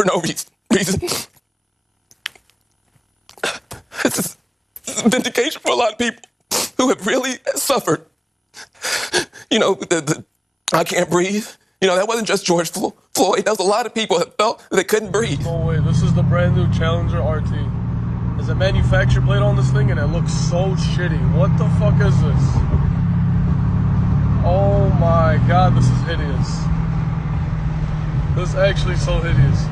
for no reason. This is vindication for a lot of people who have really suffered. You know, I can't breathe. You know, that wasn't just George Floyd. That was a lot of people that felt they couldn't breathe. No way. This is the brand new Challenger RT. There's a manufacturer plate on this thing and it looks so shitty. What the fuck is this? Oh my god, this is hideous. This is actually so hideous.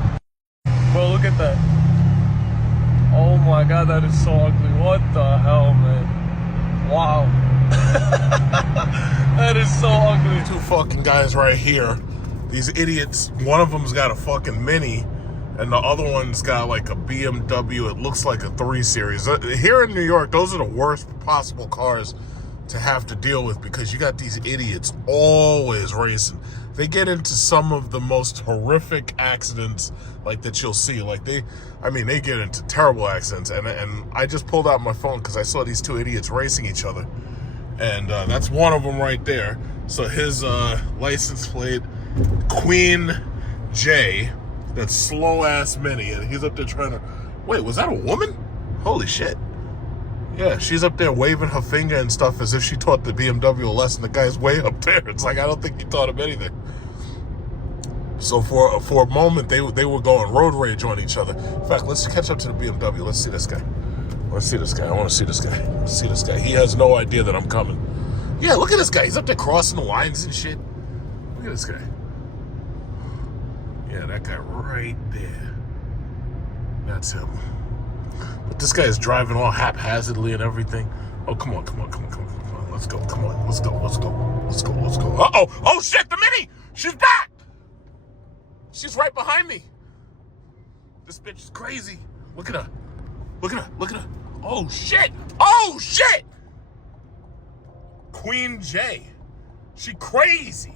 Bro, look at that. Oh my god, that is so ugly. What the hell, man? Wow. That is so ugly. Two fucking guys right here. These idiots. One of them's got a fucking Mini, and the other one's got like a BMW. It looks like a 3 Series. Here in New York, those are the worst possible cars to have to deal with because you got these idiots always racing. They get into some of the most horrific accidents like that you'll see. Like they get into terrible accidents. And I just pulled out my phone because I saw these two idiots racing each other. And that's one of them right there. So his license plate, Queen J, that slow ass Mini, and he's up there trying to. Wait, was that a woman? Holy shit! Yeah, she's up there waving her finger and stuff as if she taught the BMW a lesson. The guy's way up there. It's like I don't think he taught him anything. So for a moment, they were going road rage on each other. In fact, let's catch up to the BMW. Let's see this guy. Let's see this guy. I want to see this guy. Let's see this guy. He has no idea that I'm coming. Yeah, look at this guy. He's up there crossing the lines and shit. Look at this guy. Yeah, that guy right there. That's him. But this guy is driving all haphazardly and everything. Oh, come on. Let's go. Come on. Let's go. Uh-oh. Oh, shit, the Mini. She's back. She's right behind me. This bitch is crazy. Look at her. Oh, shit. Queen J. She crazy.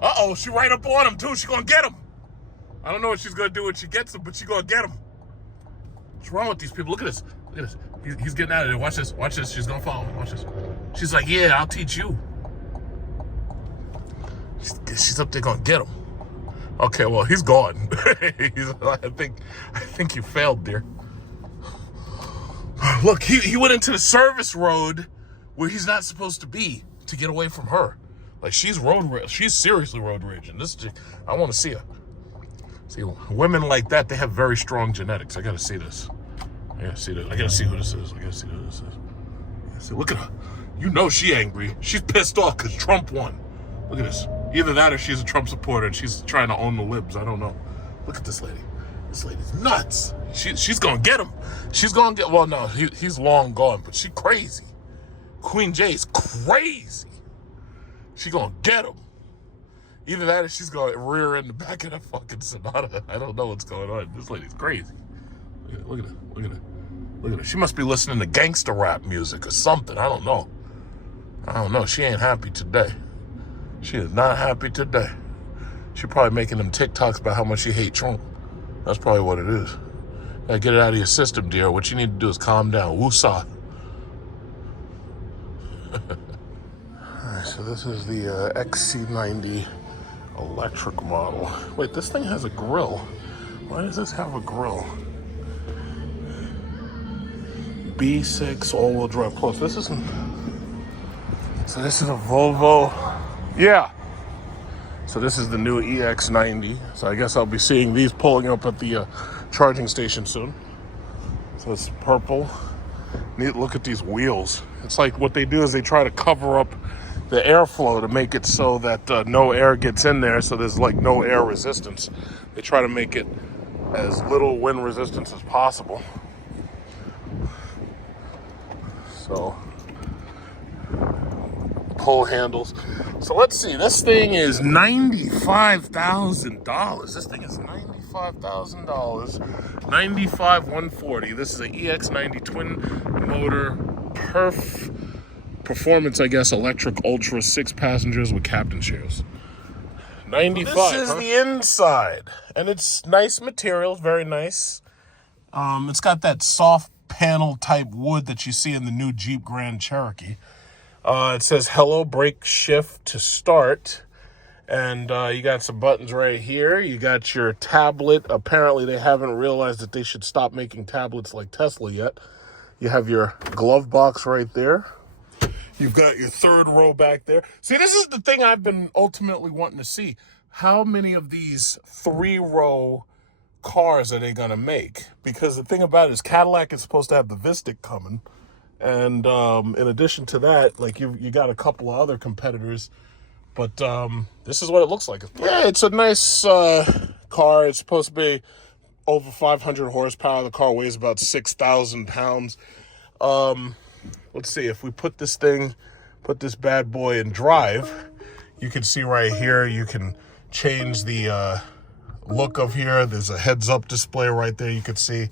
Uh-oh, she right up on him, too. She gonna get him. I don't know what she's gonna do when she gets him, but she gonna get him. What's wrong with these people? Look at this. He's getting out of there. Watch this. She's gonna follow him. Watch this. She's like, yeah, I'll teach you. She's up there gonna get him. Okay, well, he's gone. I think you failed, dear. Look, he went into the service road where he's not supposed to be to get away from her. Like, she's seriously road raging. I want to see her. See, women like that, they have very strong genetics. I gotta see this. I gotta see who this is. See, look at her. You know she angry. She's pissed off because Trump won. Look at this. Either that or she's a Trump supporter and she's trying to own the libs. I don't know. Look at this lady. This lady's nuts. She's gonna get him. Well, no, he's long gone, but she crazy. Queen J's crazy. She gonna get him. Either that or she's gonna rear in the back of that fucking Sonata. I don't know what's going on. This lady's crazy. Look at her. She must be listening to gangster rap music or something. I don't know. She ain't happy today. She is not happy today. She probably making them TikToks about how much she hate Trump. That's probably what it is. Gotta get it out of your system, dear. What you need to do is calm down. Woosah. Alright, so this is the XC90 electric model. Wait, this thing has a grill. Why does this have a grill? B6 all-wheel drive plus. This is a Volvo. Yeah. So this is the new EX90. So I guess I'll be seeing these pulling up at the charging station soon. So it's purple. Neat. Look at these wheels. It's like what they do is they try to cover up the airflow to make it so that no air gets in there. So there's like no air resistance. They try to make it as little wind resistance as possible. So pull handles. So let's see. This thing is $95,000. This thing is $95,000. $95,140. This is an EX90 twin motor performance, I guess, electric ultra 6 passengers with captain chairs. 95. Well, this is the inside, and it's nice material, very nice. It's got that soft panel type wood that you see in the new Jeep Grand Cherokee. It says hello, brake shift to start. And you got some buttons right here. You got your tablet. Apparently, they haven't realized that they should stop making tablets like Tesla yet. You have your glove box right there. You've got your third row back there. See, this is the thing I've been ultimately wanting to see. How many of these 3-row cars are they going to make? Because the thing about it is Cadillac is supposed to have the Vistic coming. And in addition to that, like you got a couple of other competitors. But this is what it looks like. Yeah, it's a nice car. It's supposed to be over 500 horsepower. The car weighs about 6,000 pounds. Let's see, if we put this bad boy in drive, you can see right here, you can change the look of here. There's a heads-up display right there. You can see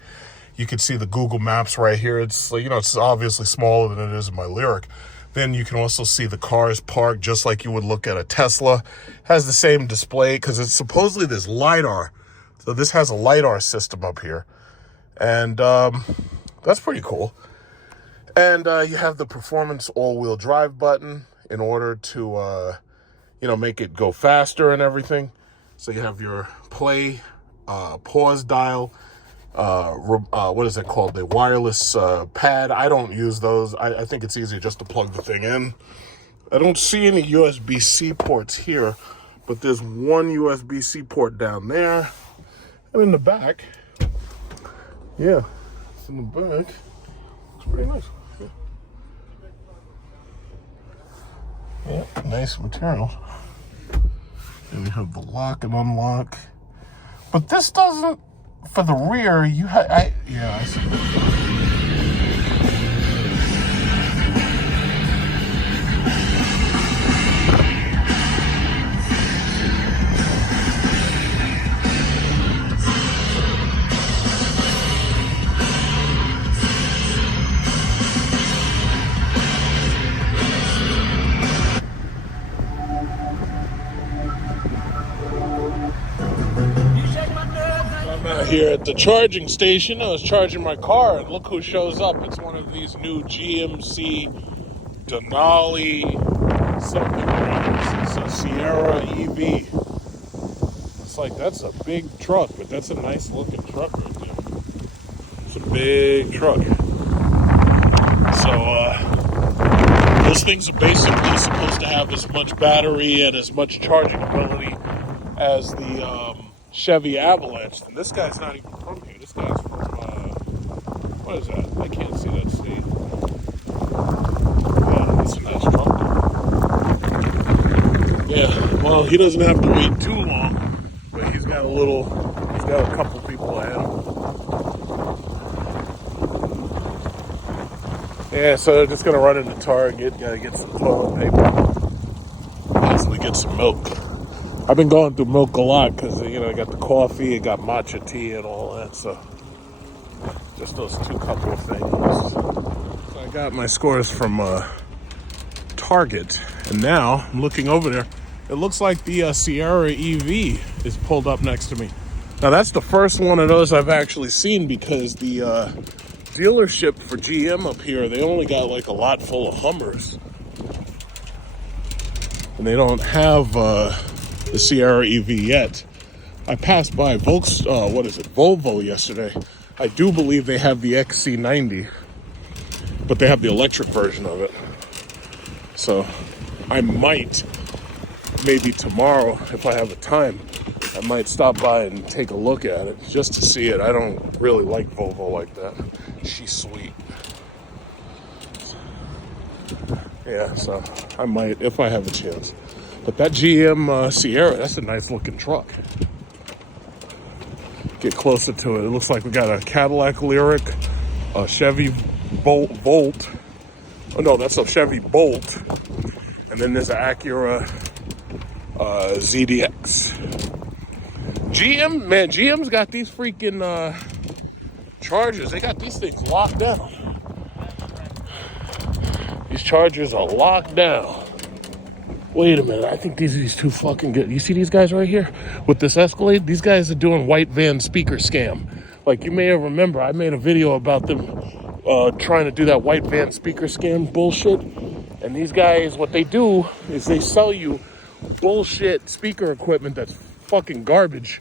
the Google Maps right here. It's, you know, it's obviously smaller than it is in my LYRIQ. Then you can also see the cars parked just like you would look at a Tesla. Has the same display because it's supposedly there's LiDAR. So this has a LiDAR system up here. And that's pretty cool. And you have the performance all-wheel drive button in order to, you know, make it go faster and everything. So you have your play, pause dial, what is it called? The wireless pad. I don't use those. I think it's easier just to plug the thing in. I don't see any USB-C ports here, but there's one USB-C port down there. And in the back, yeah, it's in the back. It's pretty nice. Yeah, nice material. And you have the lock and unlock. But this doesn't, for the rear, I see. Here at the charging station, I was charging my car, and look who shows up. It's one of these new GMC Denali something. It's a Sierra EV. It's like, that's a big truck, but that's a nice looking truck right there. It's a big truck. So, those things are basically supposed to have as much battery and as much charging ability as the Chevy Avalanche. And this guy's not even from here. This guy's from, what is that? I can't see that state. Yeah, that's a nice truck. Yeah, well, he doesn't have to wait too long, but he's got a couple people ahead of him. Yeah, so they're just gonna run into Target, gotta get some toilet paper, possibly get some milk. I've been going through milk a lot because, you know, I got the coffee, I got matcha tea and all that, so just those two couple of things. So I got my scores from Target, and now I'm looking over there. It looks like the Sierra EV is pulled up next to me. Now that's the first one of those I've actually seen because the dealership for GM up here, they only got like a lot full of Hummers. And they don't have the Sierra EV yet. I passed by Volvo yesterday. I do believe they have the XC90, but they have the electric version of it. So I might, maybe tomorrow, if I have the time, I might stop by and take a look at it just to see it. I don't really like Volvo like that. She's sweet. Yeah, so I might if I have a chance. But that GM Sierra, that's a nice looking truck. Get closer to it. It looks like we got a Cadillac LYRIQ, a Chevy Volt. Oh no, that's a Chevy Bolt. And then there's an Acura ZDX. GM's got these freaking Chargers. They got these things locked down. These Chargers are locked down. Wait a minute, I think these two fucking good. You see these guys right here with this Escalade? These guys are doing white van speaker scam. Like, you may remember, I made a video about them trying to do that white van speaker scam bullshit. And these guys, what they do is they sell you bullshit speaker equipment that's fucking garbage,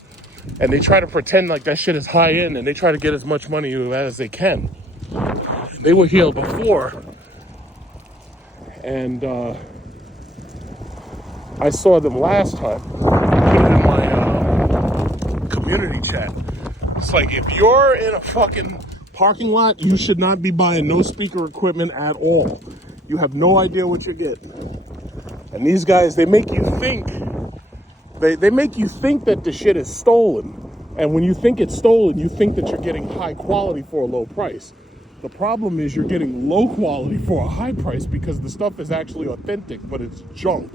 and they try to pretend like that shit is high end, and they try to get as much money as they can. They were here before, and I saw them last time. I put it in my community chat. It's like, if you're in a fucking parking lot, you should not be buying no speaker equipment at all. You have no idea what you're getting. And these guys, they make you think, they make you think that the shit is stolen. And when you think it's stolen, you think that you're getting high quality for a low price. The problem is you're getting low quality for a high price because the stuff is actually authentic, but it's junk.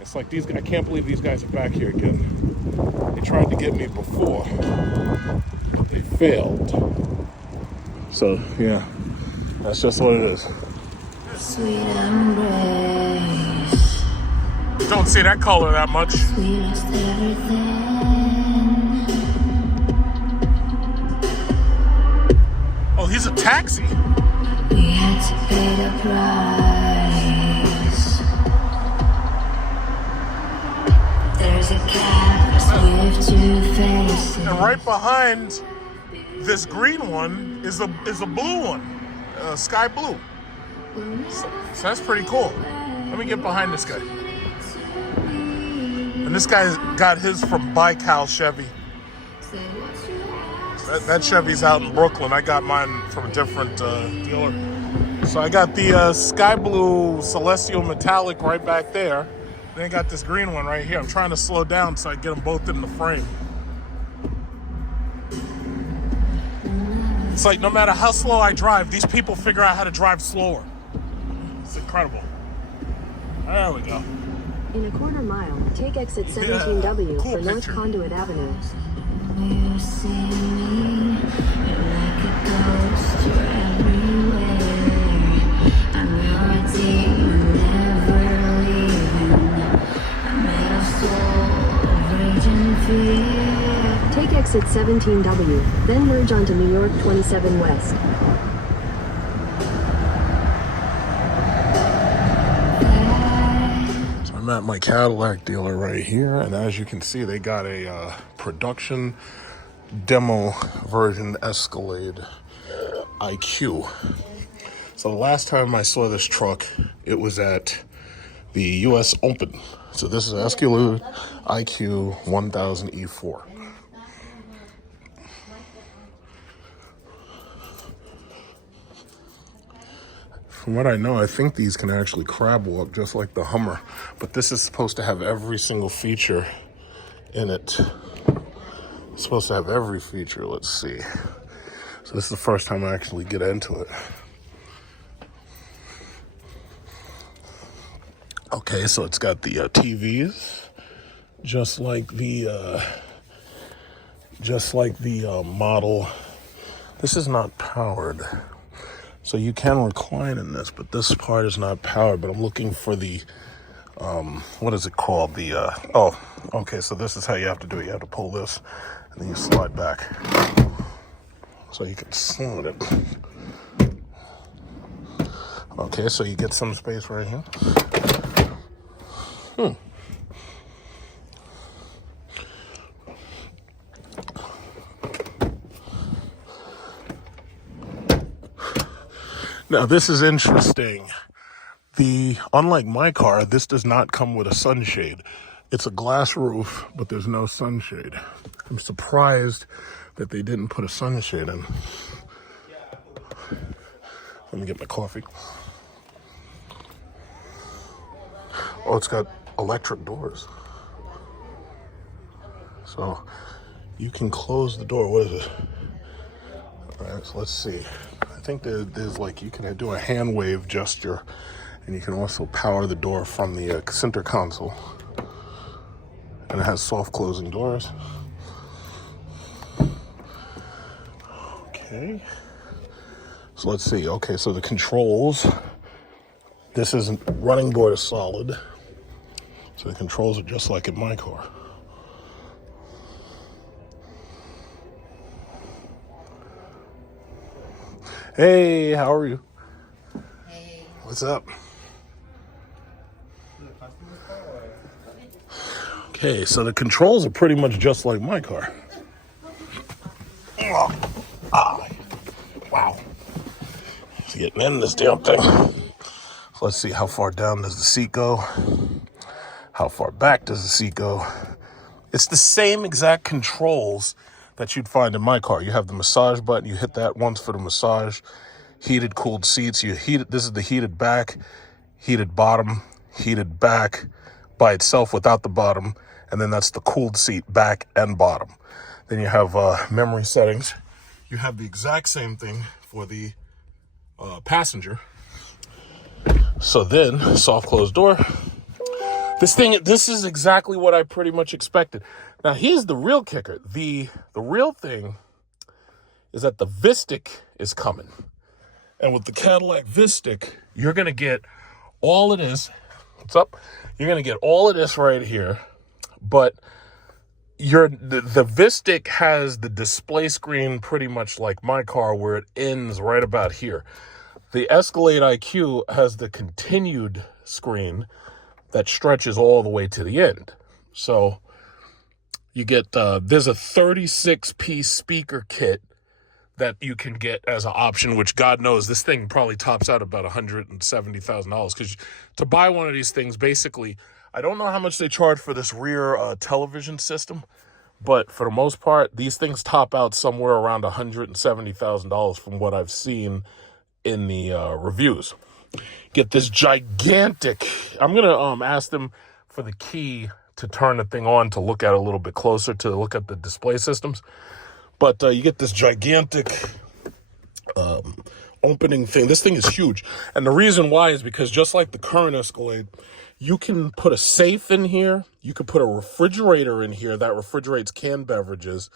It's like these, I can't believe these guys are back here again. They tried to get me before, but they failed. So yeah, that's just what it is. Sweet embrace. Don't see that color that much. We lost everything. Oh, he's a taxi. We had to pay the price. There's a gap with two faces. And right behind this green one is a blue one, sky blue. So that's pretty cool. Let me get behind this guy. And this guy's got his from Bike House Chevy. That Chevy's out in Brooklyn. I got mine from a different dealer. So I got the sky blue Celestial Metallic right back there. Then I got this green one right here. I'm trying to slow down so I get them both in the frame. It's like no matter how slow I drive, these people figure out how to drive slower. It's incredible. There we go. In a quarter mile, take exit 17W cool for North picture. Conduit Avenue. You see me, you're like a ghost, you're everywhere. I'm your demon, never leaving. I'm made of soul, of rage and fear. Take exit 17W, then merge onto New York 27 West. I'm at my Cadillac dealer right here, and as you can see, they got a production demo version Escalade IQ. So the last time I saw this truck, it was at the US Open. So this is Escalade IQ 1000 E4. From what I know, I think these can actually crab walk just like the Hummer, but this is supposed to have every single feature in it. It's supposed to have every feature. Let's see. So this is the first time I actually get into it. Okay, so it's got the TVs, just like the model. This is not powered. So you can recline in this, but this part is not powered. But I'm looking for the, what is it called? The, oh, okay, so this is how you have to do it. You have to pull this, and then you slide back. So you can slide it. Okay, so you get some space right here. Now this is interesting. Unlike my car, this does not come with a sunshade. It's a glass roof, but there's no sunshade. I'm surprised that they didn't put a sunshade in. Let me get my coffee. Oh, it's got electric doors. So you can close the door. What is it? All right, so let's see. I think there's like, you can do a hand wave gesture, and you can also power the door from the center console. And it has soft closing doors. Okay. So let's see. Okay, so the controls. This isn't, running board is solid. So the controls are just like in my car. Hey, how are you? Hey. What's up? Okay, so the controls are pretty much just like my car. Wow. It's getting in this damn thing. So let's see, how far down does the seat go? How far back does the seat go? It's the same exact controls that you'd find in my car. You have the massage button. You hit that once for the massage. Heated, cooled seats. You heat it. This is the heated back, heated bottom, heated back by itself without the bottom. And then that's the cooled seat, back and bottom. Then you have memory settings. You have the exact same thing for the passenger. So then, soft closed door. This is exactly what I pretty much expected. Now, here's the real kicker. The real thing is that the Vistic is coming. And with the Cadillac Vistic, you're going to get all of this. What's up? You're going to get all of this right here. But the Vistic has the display screen pretty much like my car, where it ends right about here. The Escalade IQ has the continued screen that stretches all the way to the end. So you get, there's a 36-piece speaker kit that you can get as an option, which God knows this thing probably tops out about $170,000. Because to buy one of these things, basically, I don't know how much they charge for this rear television system, but for the most part, these things top out somewhere around $170,000 from what I've seen in the reviews. Get this gigantic, I'm going to ask them for the key to turn the thing on to look at it a little bit closer, to look at the display systems. But you get this gigantic opening thing. This thing is huge. And the reason why is because just like the current Escalade, you can put a safe in here. You can put a refrigerator in here that refrigerates canned beverages.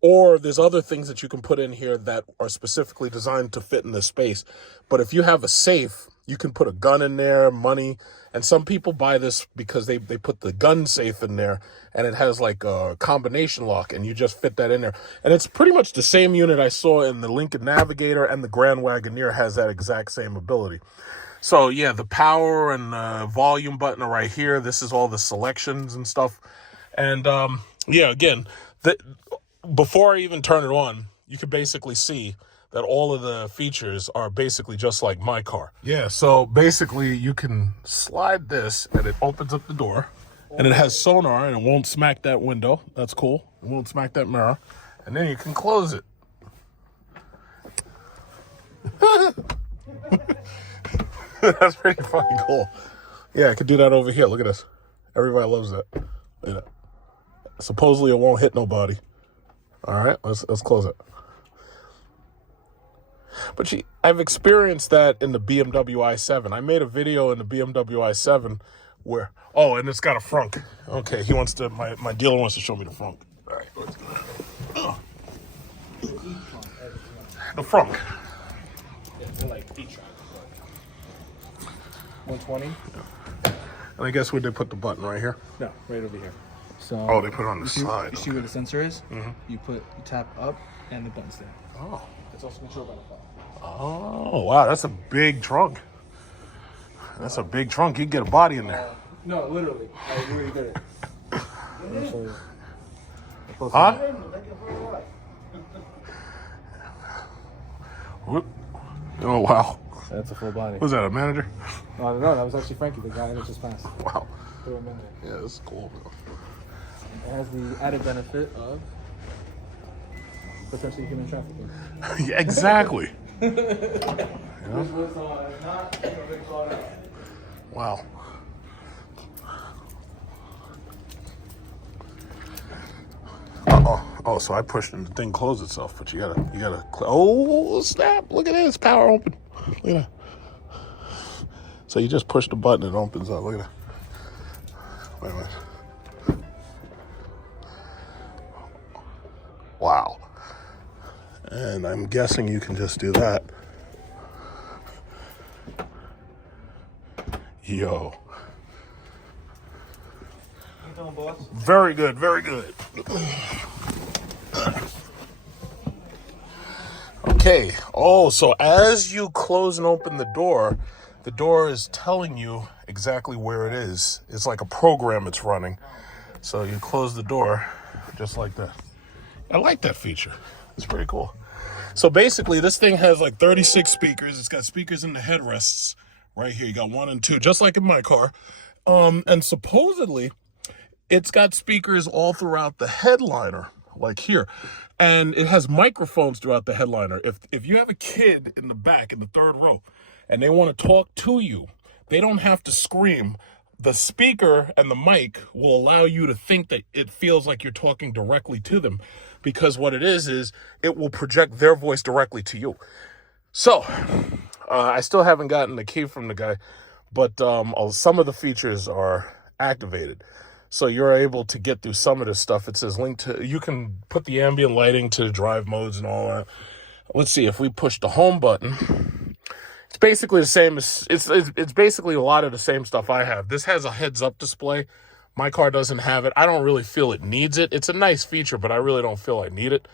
Or there's other things that you can put in here that are specifically designed to fit in this space. But if you have a safe, you can put a gun in there, money. And some people buy this because they put the gun safe in there and it has like a combination lock and you just fit that in there. And it's pretty much the same unit I saw in the Lincoln Navigator, and the Grand Wagoneer has that exact same ability. So yeah, the power and the volume button are right here. This is all the selections and stuff. And yeah, again, before I even turn it on, you can basically see that all of the features are basically just like my car. Yeah, so basically you can slide this and it opens up the door, and it has sonar and it won't smack that window. That's cool. It won't smack that mirror. And then you can close it. That's pretty fucking cool. Yeah, I could do that over here. Look at this. Everybody loves that. Look at that. Supposedly it won't hit nobody. All right, let's close it. But I've experienced that in the BMW i7. I made a video in the BMW i7 where, oh, and it's got a frunk. Okay, he wants to, my dealer wants to show me the frunk. All right, let's go. Oh. The frunk. Yeah, they're like feet track. 120? And I guess where they put the button right here? No, right over here. So Oh, they put it on the side. You see where the sensor is? Mm-hmm. You tap up and the button's there. Oh. It's also controlled by the phone. Oh, wow, that's a big trunk. That's a big trunk. You can get a body in there. No, literally. I really did it. Huh? Whoop. Oh, wow. That's a full body. Was that a manager? No, that was actually Frankie, the guy that just passed. Wow. Threw him in there. Yeah, that's cool. It has the added benefit of potentially human trafficking. Yeah, exactly. Which was not something thought out. Wow. Oh, so I pushed and the thing closed itself, but you gotta, oh, snap, look at this, power open. Look at that. So you just push the button, it opens up, look at that. Wait a minute. Wow. And I'm guessing you can just do that. Yo. Very good, very good. Okay. Oh, so as you close and open the door is telling you exactly where it is. It's like a program it's running. So you close the door just like that. I like that feature. It's pretty cool. So basically, this thing has like 36 speakers. It's got speakers in the headrests right here. You got 1 and 2, just like in my car. And supposedly, it's got speakers all throughout the headliner, like here. And it has microphones throughout the headliner. If you have a kid in the back, in the 3rd row, and they want to talk to you, they don't have to scream. The speaker and the mic will allow you to think that it feels like you're talking directly to them, because what it is it will project their voice directly to you. So, I still haven't gotten the key from the guy, but some of the features are activated. So you're able to get through some of this stuff. It says you can put the ambient lighting to the drive modes and all that. Let's see, if we push the home button, it's basically the same as, it's basically a lot of the same stuff I have. This has a heads-up display. My car doesn't have it. I don't really feel it needs it. It's a nice feature, but I really don't feel I need it.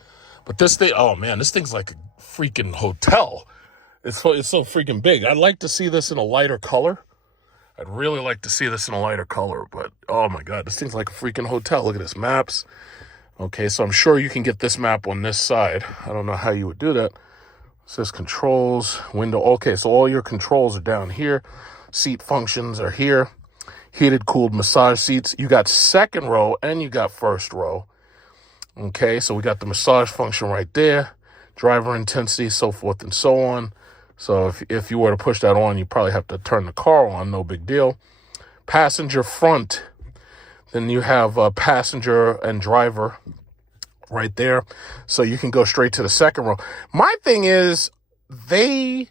But this thing, oh man, this thing's like a freaking hotel. It's so freaking big. I'd like to see this in a lighter color. I'd really like to see this in a lighter color, but oh my God, this thing's like a freaking hotel. Look at this, maps. Okay, so I'm sure you can get this map on this side. I don't know how you would do that. It says controls, window. Okay, so all your controls are down here. Seat functions are here. Heated, cooled massage seats. You got 2nd row and you got 1st row. Okay, so we got the massage function right there. Driver intensity, so forth and so on. So if you were to push that on, you probably have to turn the car on, no big deal. Passenger front, then you have passenger and driver right there. So you can go straight to the 2nd row. My thing is, they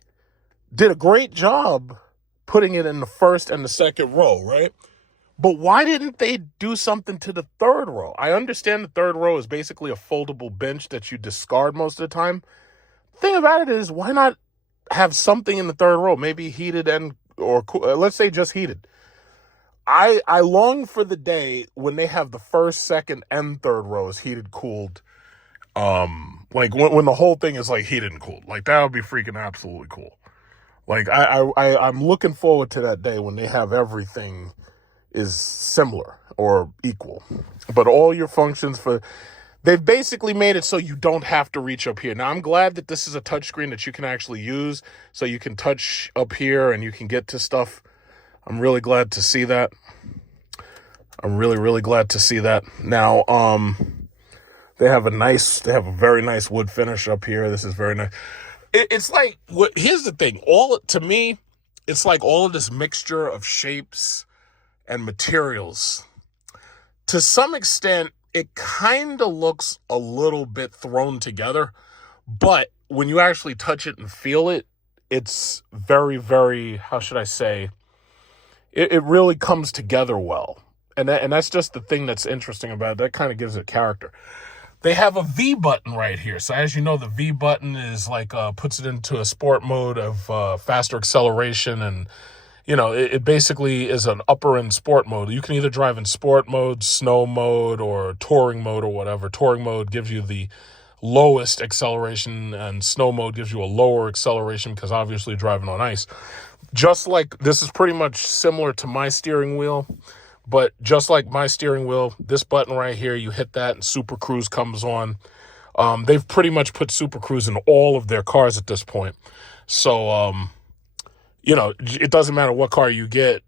did a great job putting it in the 1st and the 2nd row, right? But why didn't they do something to the 3rd row? I understand the 3rd row is basically a foldable bench that you discard most of the time. The thing about it is, why not have something in the 3rd row, maybe heated or let's say just heated. I long for the day when they have the 1st, 2nd, and 3rd rows heated, cooled. Like when the whole thing is like heated and cooled. Like that would be freaking absolutely cool. Like I'm looking forward to that day when they have everything is similar or equal, but all your functions they've basically made it so you don't have to reach up here. Now, I'm glad that this is a touchscreen that you can actually use, so you can touch up here and you can get to stuff. I'm really glad to see that. I'm really, really glad to see that. Now, they have a very nice wood finish up here. This is very nice. It's like, here's the thing. To me, it's like all of this mixture of shapes and materials. To some extent, it kind of looks a little bit thrown together, but when you actually touch it and feel it, it's very, very, how should I say, it really comes together well. And that's just the thing that's interesting about it. That kind of gives it character. They have a V button right here. So as you know, the V button is like, puts it into a sport mode of faster acceleration, and it basically is an upper end sport mode. You can either drive in sport mode, snow mode, or touring mode or whatever. Touring mode gives you the lowest acceleration, and snow mode gives you a lower acceleration because obviously you're driving on ice. Just like, this is pretty much similar to my steering wheel, but just like my steering wheel, this button right here, you hit that and Super Cruise comes on. They've pretty much put Super Cruise in all of their cars at this point. So, it doesn't matter what car you get.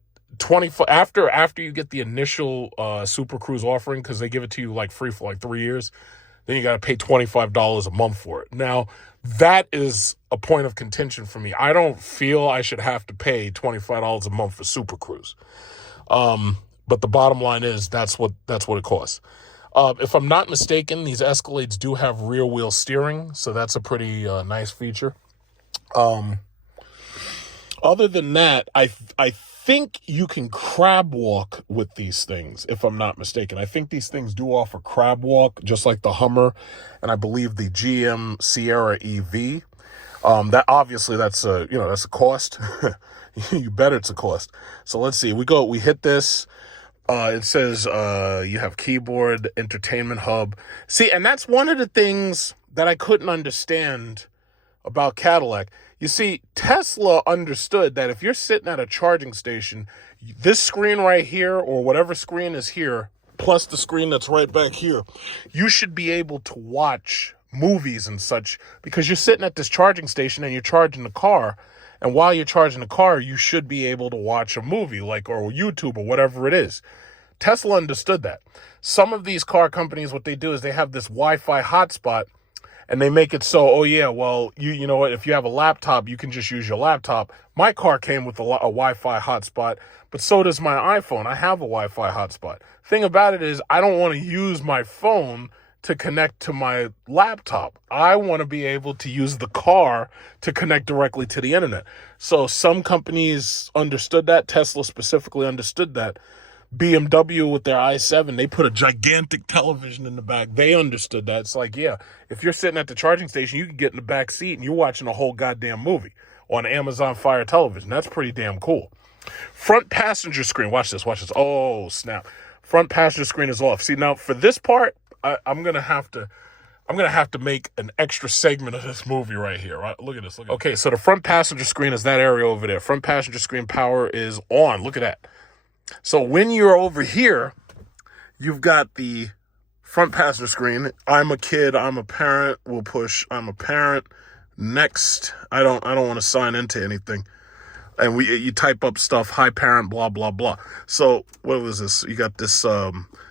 After you get the initial Super Cruise offering, because they give it to you like free for like 3 years, then you got to pay $25 a month for it. Now, that is a point of contention for me. I don't feel I should have to pay $25 a month for Super Cruise. But the bottom line is that's what it costs. If I'm not mistaken, these Escalades do have rear wheel steering, so that's a pretty nice feature. Other than that, I think you can crab walk with these things, if I'm not mistaken. I think these things do offer crab walk, just like the Hummer, and I believe the GM Sierra EV. That obviously that's a cost. You bet it's a cost. So let's see. We hit this. It says you have keyboard, entertainment hub. See, and that's one of the things that I couldn't understand about Cadillac. You see, Tesla understood that if you're sitting at a charging station, this screen right here, or whatever screen is here, plus the screen that's right back here, you should be able to watch movies and such because you're sitting at this charging station and you're charging the car. And while you're charging the car, you should be able to watch a movie or YouTube or whatever it is. Tesla understood that. Some of these car companies, what they do is they have this Wi-Fi hotspot and they make it so, oh yeah, well, you know what, if you have a laptop, you can just use your laptop. My car came with a Wi-Fi hotspot, but so does my iPhone. I have a Wi-Fi hotspot. Thing about it is I don't want to use my phone to connect to my laptop. I want to be able to use the car to connect directly to the internet. So some companies understood that. Tesla specifically understood that. BMW with their i7, they put a gigantic television in the back. They understood that. It's like, yeah, if you're sitting at the charging station, you can get in the back seat and you're watching a whole goddamn movie on Amazon Fire Television. That's pretty damn cool. Front passenger screen. Watch this. Watch this. Oh, snap. Front passenger screen is off. See, now for this part, I'm gonna have to make an extra segment of this movie right here. Right? Look at this. Okay, so the front passenger screen is that area over there. Front passenger screen power is on. Look at that. So when you're over here, you've got the front passenger screen. I'm a kid. I'm a parent. We'll push. I'm a parent. Next. I don't want to sign into anything. And you type up stuff. Hi parent. Blah blah blah. So what was this? You got this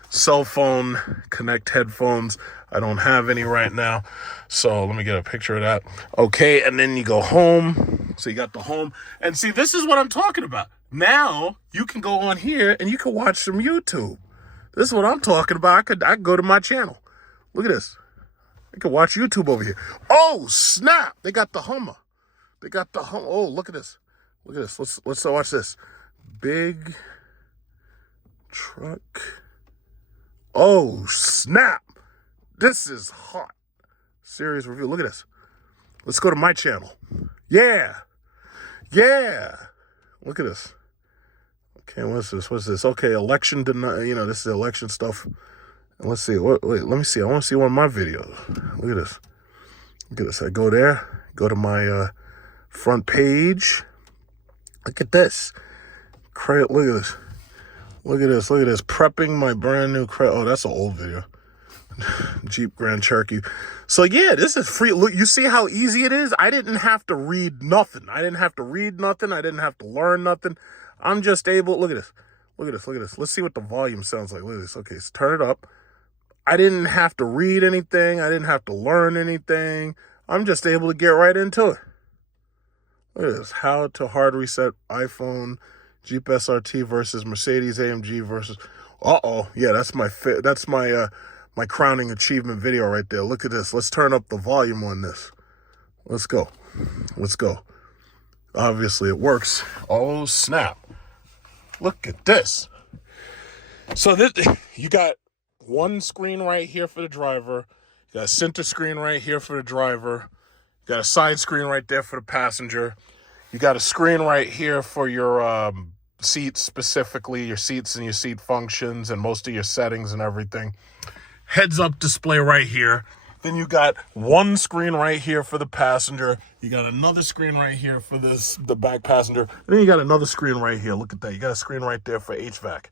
cell phone, connect headphones. I don't have any right now. So let me get a picture of that. Okay, and then you go home. So you got the home. And see, this is what I'm talking about. Now you can go on here and you can watch some YouTube. This is what I'm talking about. I could go to my channel. Look at this. I can watch YouTube over here. Oh, snap. They got the Hummer. They got the Hummer. Oh, look at this. Look at this. Let's watch this. Big truck. Oh, snap. This is hot. Serious review. Look at this. Let's go to my channel. Yeah. Look at this. Okay, what's this? Okay, election this is election stuff. And let's see. Wait, let me see. I want to see one of my videos. Look at this. I go there. Go to my front page. Look at this. Look at this. Look at this. Prepping my brand new Oh, that's an old video. Jeep Grand Cherokee. So yeah, this is free. Look, you see how easy it is? I didn't have to read nothing. I didn't have to learn nothing. I'm just able, look at this. Let's see what the volume sounds like. Look at this. Okay, so turn it up. I didn't have to read anything. I didn't have to learn anything. I'm just able to get right into it. Look at this. How to hard reset iPhone, Jeep SRT versus Mercedes AMG versus, yeah, that's my crowning achievement video right there. Look at this. Let's turn up the volume on this. Let's go. Obviously it works. Oh, snap. Look at this. So you got one screen right here for the driver. You got a center screen right here for the driver. You got a side screen right there for the passenger. You got a screen right here for your seats, specifically your seats and your seat functions and most of your settings and everything. Heads-up display right here. Then you got one screen right here for the passenger. You got another screen right here for the back passenger. And then you got another screen right here. Look at that. You got a screen right there for HVAC.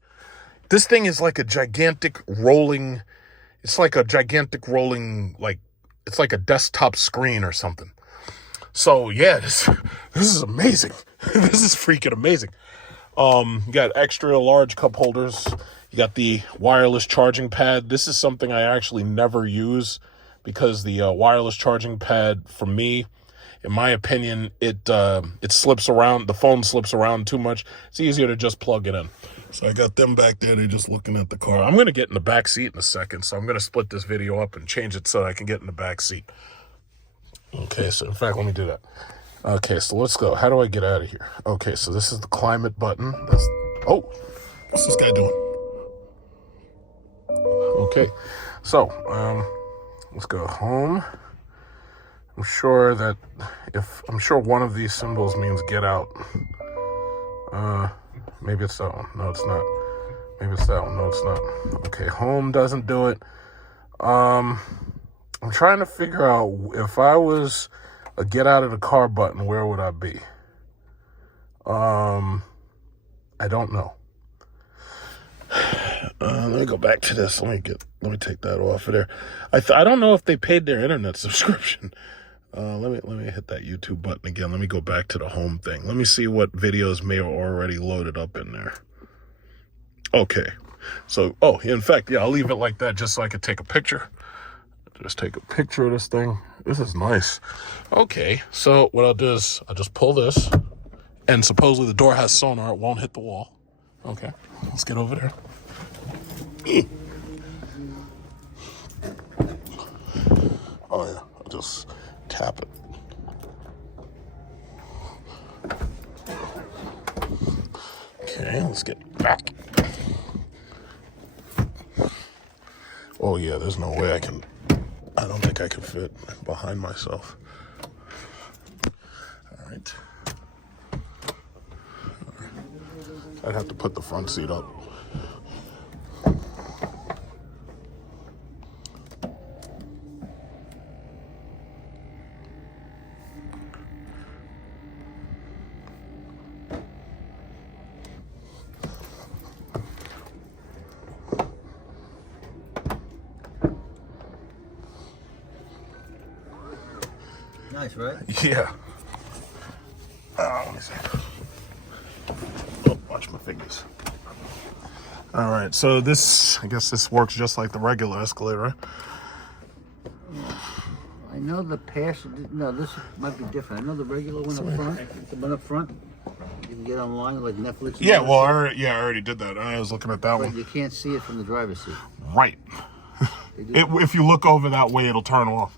This thing is like a gigantic rolling, it's like a desktop screen or something. So yeah, this is amazing. This is freaking amazing. You got extra large cup holders. You got the wireless charging pad. This is something I actually never use because the wireless charging pad, for me, in my opinion, it slips around. The phone slips around too much. It's easier to just plug it in. So I got them back there. They're just looking at the car. I'm going to get in the back seat in a second. So I'm going to split this video up and change it so I can get in the back seat. Okay, so in fact, let me do that. Okay, so let's go. How do I get out of here? Okay, so this is the climate button. What's this guy doing? Okay, so let's go home. I'm sure one of these symbols means get out. Maybe it's that one. No, it's not. Maybe it's that one. No, it's not. Okay, home doesn't do it. I'm trying to figure out if I was a get out of the car button, where would I be? I don't know. Let me go back to this. Let me take that off of there. I don't know if they paid their internet subscription. Let me hit that YouTube button again. Let me go back to the home thing. Let me see what videos may have already loaded up in there. Okay. So, in fact, yeah, I'll leave it like that just so I could take a picture. Just take a picture of this thing. This is nice. Okay, so what I'll do is I'll just pull this, and supposedly the door has sonar. It won't hit the wall. Okay, let's get over there. Oh yeah, I'll just tap it. Okay, let's get back. Oh yeah, there's no way I don't think I can fit behind myself. All right. I'd have to put the front seat up. Nice, right? Yeah. Let me see. Oh, watch my fingers. All right, so I guess this works just like the regular Escalade, right? I know the no, this might be different. I know the regular one up front. The one up front, you can get online like Netflix. Yeah, well, I already did that. I was looking at that one. But you can't see it from the driver's seat. Right. If you look over that way, it'll turn off.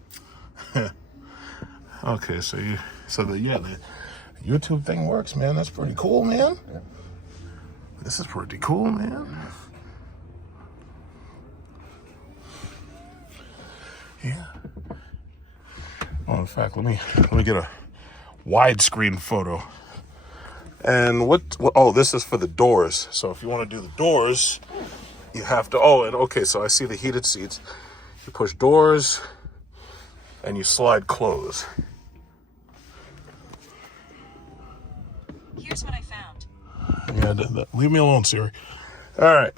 Okay, so the YouTube thing works, man. That's pretty cool, man. Yeah. This is pretty cool, man. Yeah. Oh, in fact, let me get a widescreen photo. And this is for the doors. So if you want to do the doors, you have to. Okay. So I see the heated seats. You push doors, and you slide close. Here's what I found. Yeah, leave me alone, Siri. All right.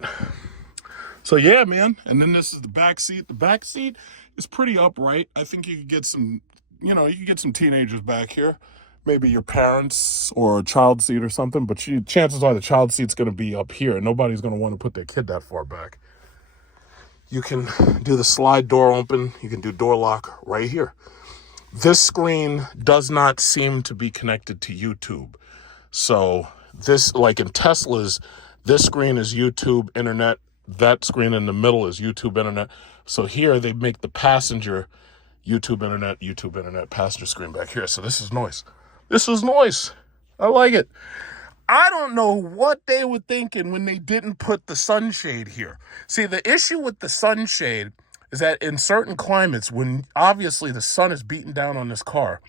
So yeah, man. And then this is the back seat. The back seat is pretty upright. I think you could get some, you could get some teenagers back here. Maybe your parents or a child seat or something. But chances are the child seat's going to be up here. And nobody's going to want to put their kid that far back. You can do the slide door open. You can do door lock right here. This screen does not seem to be connected to YouTube. So this, like in Teslas, this screen is YouTube internet. That screen in the middle is YouTube internet. So here they make the passenger YouTube internet, passenger screen back here. So this is noise. This is noise. I like it. I don't know what they were thinking when they didn't put the sunshade here. See, the issue with the sunshade is that in certain climates, when obviously the sun is beating down on this car,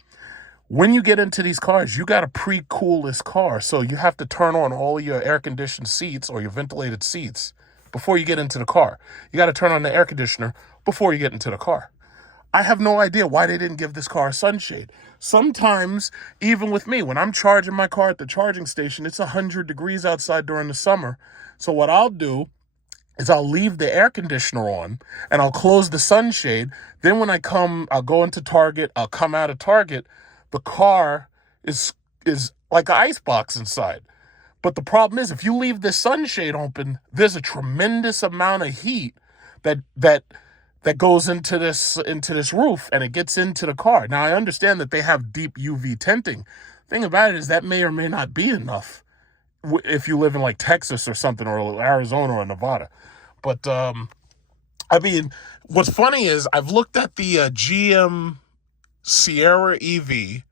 when you get into these cars, you got to pre-cool this car. So you have to turn on all your air-conditioned seats or your ventilated seats before you get into the car. You got to turn on the air conditioner before you get into the car. I have no idea why they didn't give this car a sunshade. Sometimes, even with me, when I'm charging my car at the charging station, it's 100 degrees outside during the summer. So what I'll do is I'll leave the air conditioner on and I'll close the sunshade. Then when I'll go into Target, I'll come out of Target. The car is like an icebox inside. But the problem is, if you leave the sunshade open, there's a tremendous amount of heat that goes into this roof and it gets into the car. Now, I understand that they have deep UV tinting. Thing about it is that may or may not be enough if you live in like Texas or something, or Arizona or Nevada. But, I mean, what's funny is I've looked at the GM Sierra EV,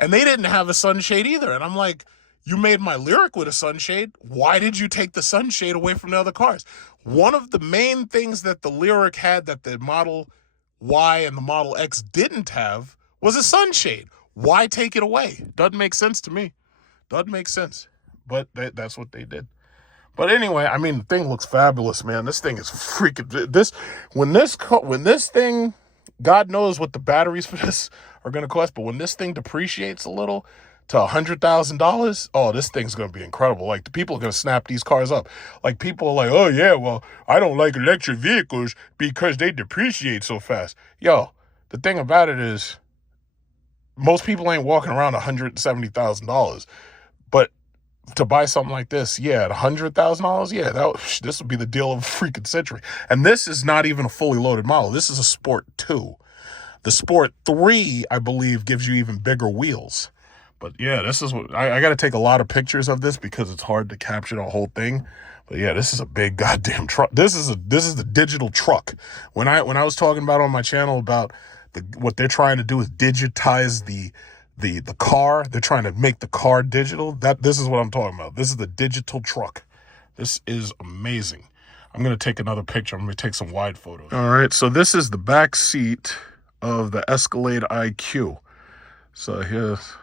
and they didn't have a sunshade either. And I'm like, you made my LYRIQ with a sunshade. Why did you take the sunshade away from the other cars? One of the main things that the LYRIQ had that the Model Y and the Model X didn't have was a sunshade. Why take it away? Doesn't make sense to me. Doesn't make sense. But that's what they did. But anyway, I mean, the thing looks fabulous, man. This thing is freaking... When this thing... God knows what the batteries for this are going to cost, but when this thing depreciates a little, to $100,000, oh, this thing's going to be incredible. Like, the people are going to snap these cars up. Like, people are like, oh, yeah, well, I don't like electric vehicles because they depreciate so fast. Yo, the thing about it is most people ain't walking around $170,000. But to buy something like this, yeah, at $100,000, yeah, this would be the deal of a freaking century. And this is not even a fully loaded model. This is a Sport 2. The Sport 3, I believe, gives you even bigger wheels. But yeah, this is what I got to take a lot of pictures of this because it's hard to capture the whole thing. But yeah, this is a big goddamn truck. This is the digital truck. When I was talking about on my channel about what they're trying to do is digitize the car. They're trying to make the car digital. This is what I'm talking about. This is the digital truck. This is amazing. I'm going to take another picture. I'm going to take some wide photos. All right, so this is the back seat of the Escalade IQ. So here's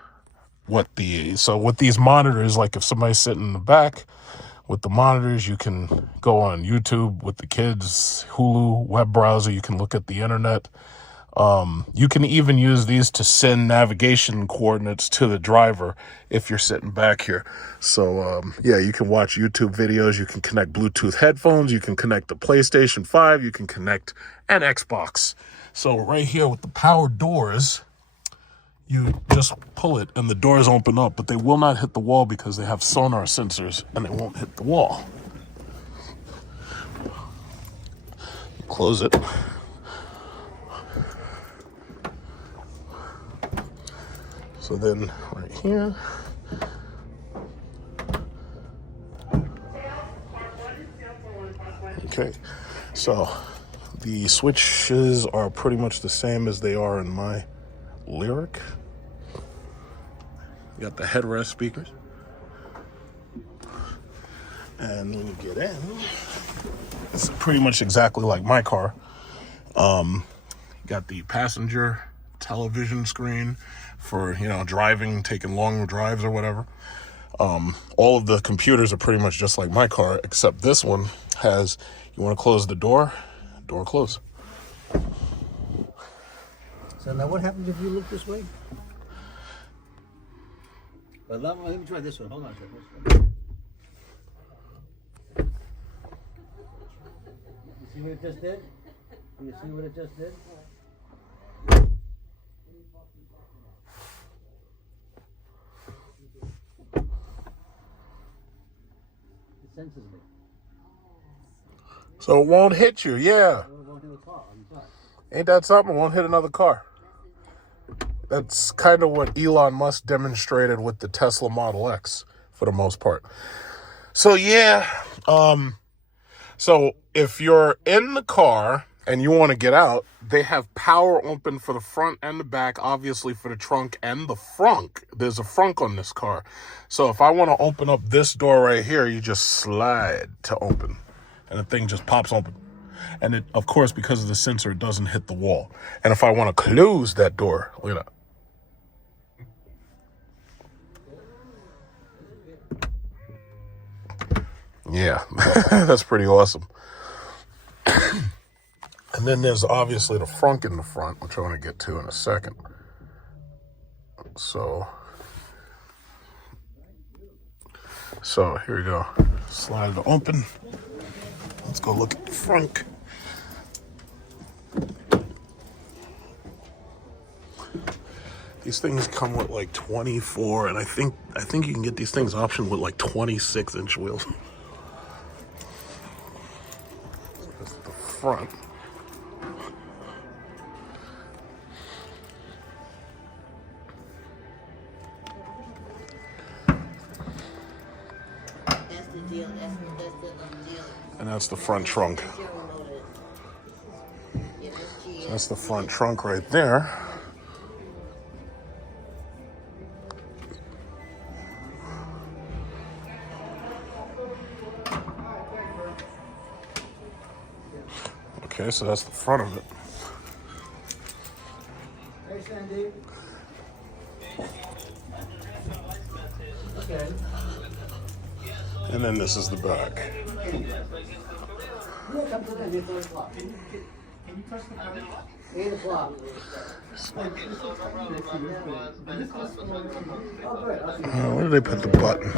with these monitors, like if somebody's sitting in the back with the monitors, you can go on YouTube with the kids, Hulu, web browser, you can look at the internet. You can even use these to send navigation coordinates to the driver if you're sitting back here. So, yeah, you can watch YouTube videos, you can connect Bluetooth headphones, you can connect the PlayStation 5, you can connect an Xbox. So right here with the power doors, you just pull it and the doors open up, but they will not hit the wall because they have sonar sensors and they won't hit the wall. Close it. So then right here, okay, so the switches are pretty much the same as they are in my LYRIQ. You got the headrest speakers. And when you get in, it's pretty much exactly like my car. You got the passenger television screen for, driving, taking long drives or whatever. All of the computers are pretty much just like my car, except this one has, you want to close the door close. So now what happens if you look this way? But let me try this one. Hold on a second. You see what it just did? You see what it just did? It senses me. So it won't hit you, yeah. It won't hit a car. I'm sorry. Ain't that something? It won't hit another car. That's kind of what Elon Musk demonstrated with the Tesla Model X for the most part. So yeah, so if you're in the car and you want to get out, they have power open for the front and the back, obviously for the trunk and the frunk. There's a frunk on this car. So if I want to open up this door right here, you just slide to open and the thing just pops open. And it, of course, because of the sensor, it doesn't hit the wall. And if I want to close that door, look at that. Yeah, that's pretty awesome. And then there's obviously the frunk in the front, which I want to get to in a second. So here we go. Slide it open. Let's go look at the front. These things come with like 24, and I think you can get these things optioned with like 26-inch wheels. That's the front. And that's the front trunk. So that's the front trunk right there. Okay, so that's the front of it. Hey, Sandy. Okay. And then this is the back. Yeah, come to that. 4 o'clock. Can you press the button? 8 o'clock. Where did they put the button?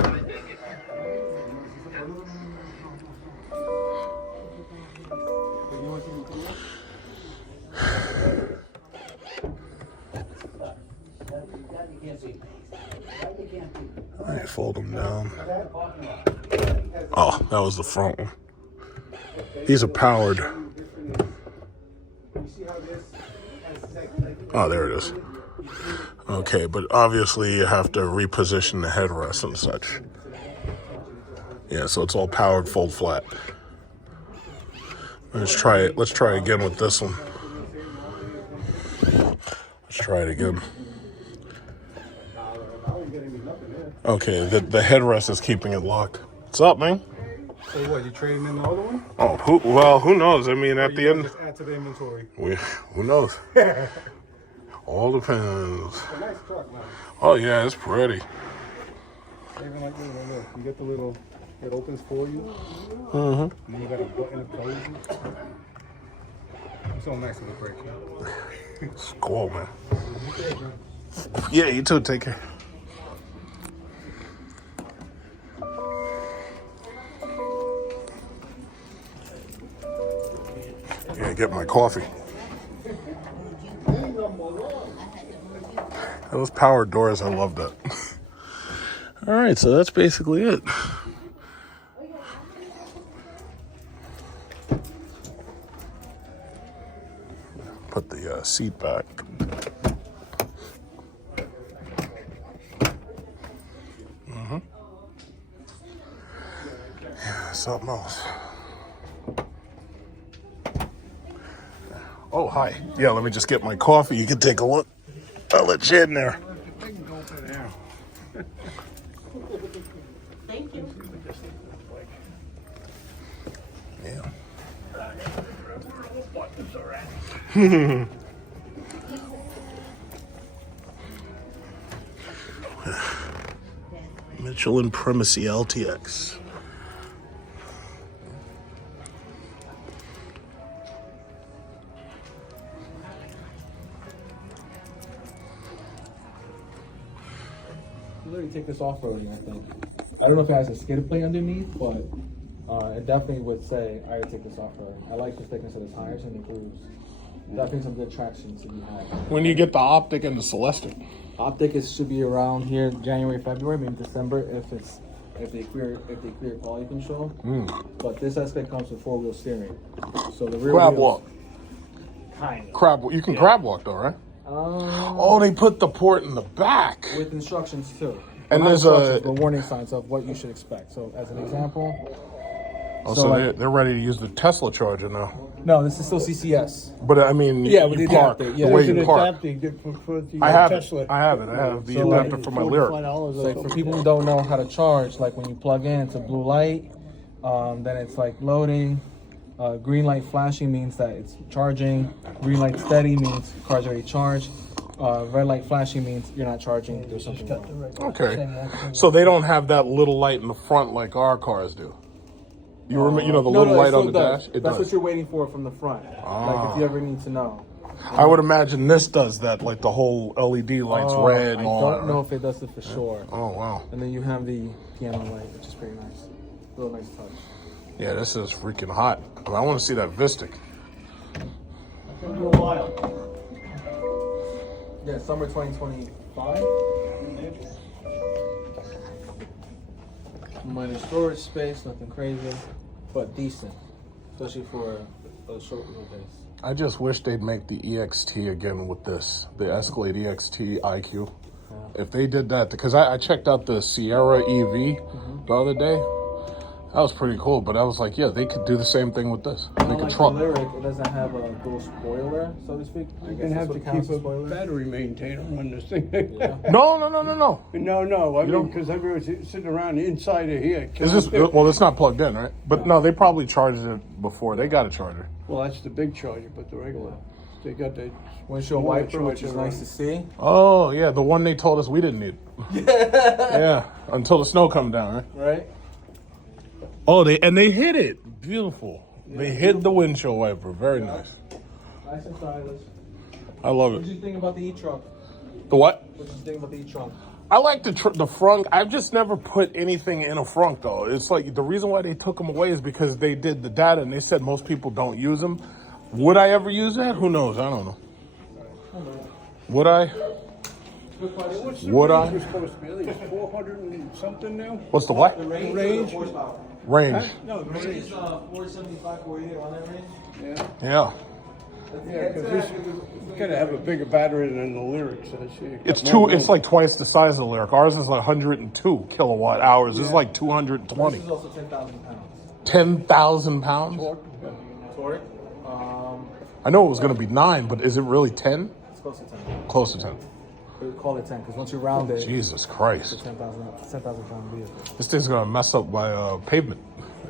I fold them down. Oh, that was the front one. These are powered. Oh, there it is. Okay, but obviously you have to reposition the headrest and such. Yeah, so it's all powered, fold flat. Let's try it. Let's try again with this one. Let's try it again. Okay, the headrest is keeping it locked. What's up, man? So what, you trading in the other one? Oh, who knows? I mean, at the end, Just add to the inventory. who knows? All depends. It's a nice truck, man. Oh yeah, it's pretty. Even like, look, you get the little, it opens for you. Mm-hmm. And then you got a button to close it. It's so nice of a break, man. It's cool, man. Yeah, you too. Take care. Yeah, get my coffee. Those power doors, I love that. All right, so that's basically it. Put the seat back. Yeah, something else. Oh, hi. Yeah, let me just get my coffee. You can take a look. I'll let you in there. Thank you. Yeah. Michelin Primacy LTX. Literally take this off-roading, I think. I don't know if it has a skid plate underneath, but it definitely would say I would take this off-roading. I like the thickness of the tires and the grooves. Definitely some good traction to be had. When you get the optic and the Celestic? Optic should be around here January, February, maybe December if they clear quality control. But this aspect comes with 4-wheel steering. So the rear Crab wheels, walk. kind of. Crab. You can crab walk though, right? Oh, they put the port in the back. With instructions too. And Not there's instructions, but warning signs of what you should expect. So as an example. Oh, so so like, they're ready to use the Tesla charger now. no, this is still CCS. But I mean, Yeah, with you the park adapter, yeah. the way There's you an park. for the I have Tesla. it. I have it. I have the So, adapter for my LYRIQ. So like for people who don't know how to charge, like when you plug in, it's a blue light. Then it's like loading. Green light flashing means that it's charging. Green light steady means car's already charged. Red light flashing means you're not charging. There's something wrong. Okay. So they don't have that little light in the front like our cars do. You remember, the little light on the dash? It That's does. what you're waiting for from the front. Like if you ever need to know. I would imagine this does that, like the whole LED lights red and all I that. don't know if it does it for sure. Oh, wow. And then you have the piano light, which is pretty nice. Real nice touch. Yeah, this is freaking hot. I want to see that Vistic. Yeah, summer 2025. Minor storage space, nothing crazy, but decent, especially for a short wheelbase. I just wish they'd make the EXT again with this, the Escalade EXT IQ. Yeah. If they did that, because I checked out the Sierra EV the other day. That was pretty cool, but I was like, yeah, they could do the same thing with this. Make a Like truck. the LYRIQ, it doesn't have a dual spoiler, so to speak. You can have to keep a battery maintainer on this thing. Yeah. No. No. I mean, because everyone's sitting around inside of here. Is this, well, it's not plugged in, right? But no, they probably charged it before. They got a charger. Well, that's the big charger, but the regular. They got the Windshield wiper, which is nice to see. Oh, yeah, the one they told us we didn't need. Yeah, until the snow come down, right? Right? Oh, they hit it. Beautiful. Yeah, they hid the windshield wiper. Very nice. Nice and stylish. I love What it. did you think about the e-trunk? The what? What did you think about the e-trunk? I like the frunk. I've just never put anything in a frunk though. It's like the reason why they took them away is because they did the data and they said most people don't use them. Would I ever use that? Who knows? I don't know. Would I? What's the Would range I? we're supposed to be? I think it's 400 and something now? What's the what? The range? Range? Horsepower. Range. No, the Range is range. 475, 48 on that range. Yeah. Yeah. Yeah, because you gotta have a bigger battery than the LYRIQ says. It's like twice the size of the LYRIQ. Ours is like 102 kilowatt hours. This is like 220. This is also 10,000 pounds. 10,000 pounds? Torque? I know it was going to be 9, but is it really 10? It's close to 10. Close to 10. We call it 10 because once you round it, Jesus it's a Christ. 10,000 pound vehicle. This thing's going to mess up my pavement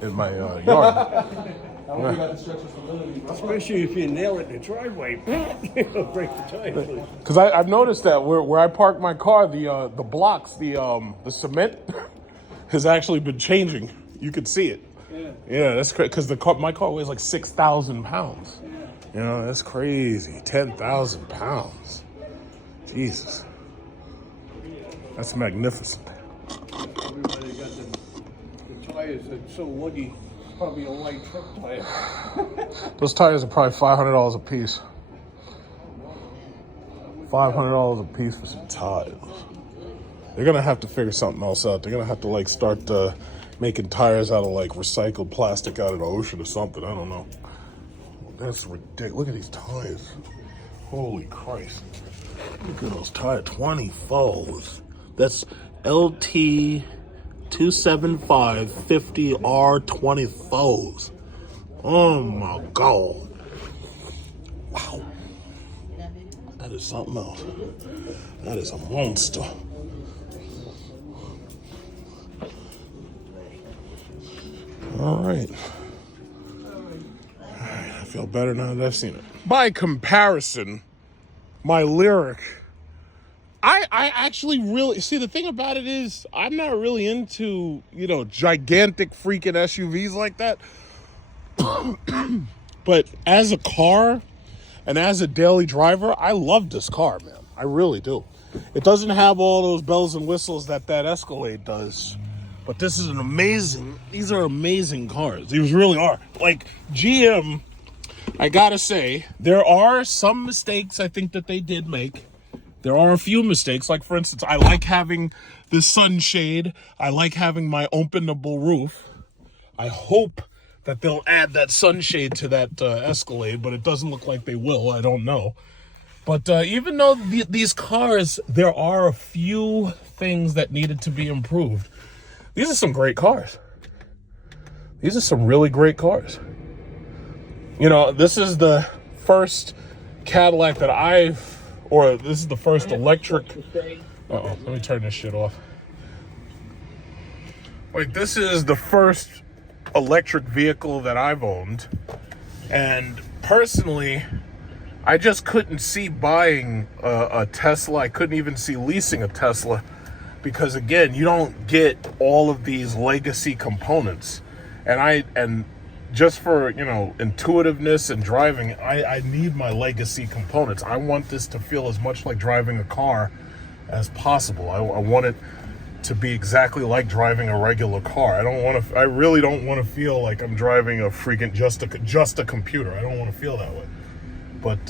in my yard. I hope you got the structural stability, bro. Especially if you nail it in the driveway, it'll break the tires. Because I've noticed that where I park my car, the blocks, the cement has actually been changing. You could see it. Yeah, that's crazy. Because my car weighs like 6,000 pounds. You know, that's crazy. 10,000 pounds. Jesus. That's magnificent. Everybody got the tires that's so woody. Probably a light truck tire. Those tires are probably $500 a piece. $500 a piece for some tires. They're gonna have to figure something else out. They're gonna have to like start making tires out of like recycled plastic out of the ocean or something. I don't know. That's ridiculous. Look at these tires. Holy Christ. Look at those tires. 24s. That's LT 275 50 R24s. Oh my God. Wow. That is something else. That is a monster. All right. I feel better now that I've seen it. By comparison, my LYRIQ, I actually really see, the thing about it is I'm not really into, gigantic freaking SUVs like that. But as a car and as a daily driver, I love this car, man. I really do. It doesn't have all those bells and whistles that Escalade does. But this is these are amazing cars. These really are. Like GM, I gotta say, there are some mistakes I think that they did make. There are a few mistakes. Like, for instance, I like having the sunshade. I like having my openable roof. I hope that they'll add that sunshade to that Escalade, but it doesn't look like they will. I don't know. But even though these cars, there are a few things that needed to be improved. These are some great cars. These are some really great cars. This is the first Cadillac that this is the first electric. Let me turn this shit off. Like, this is the first electric vehicle that I've owned. And personally, I just couldn't see buying a Tesla. I couldn't even see leasing a Tesla. Because again, you don't get all of these legacy components. And just for, intuitiveness and driving, I need my legacy components. I want this to feel as much like driving a car as possible. I want it to be exactly like driving a regular car. I really don't want to feel like I'm driving a freaking just a computer. I don't want to feel that way. But